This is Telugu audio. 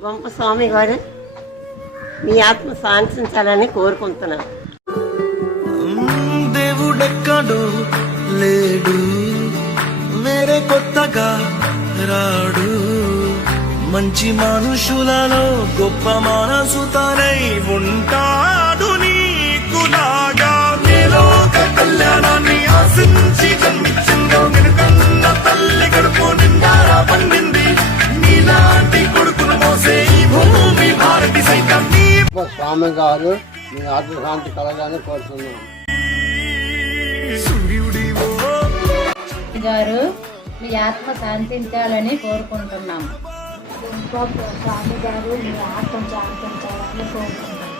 గొంప స్వామి గారు మీ ఆత్మ శాంతించాలని కోరుకుంటున్నాను. దేవుడెక్కడు లేడు, వేరే కొత్తగా రాడు, మంచి మనుషులలో గొప్ప మనసు తనై ఉంటాడు. నీకులాగా నేలోక కళ్యాణాన్ని ఆశించి జన్మించిందో వెనుకన్న తల్లి కడుపు నిండారా పండింది. నీలాంటి కొడుకును మోసే ఈ భూమి భారతి సైతం స్వామి గారు మీ ఆత్మశాంతి కలగానే కోరుతున్నాం. గారు మీ ఆత్మ శాంతించాలని కోరుకుంటున్నాం. స్వామి గారు మీ ఆత్మ శాంతించాలని కోరుకుంటున్నాం.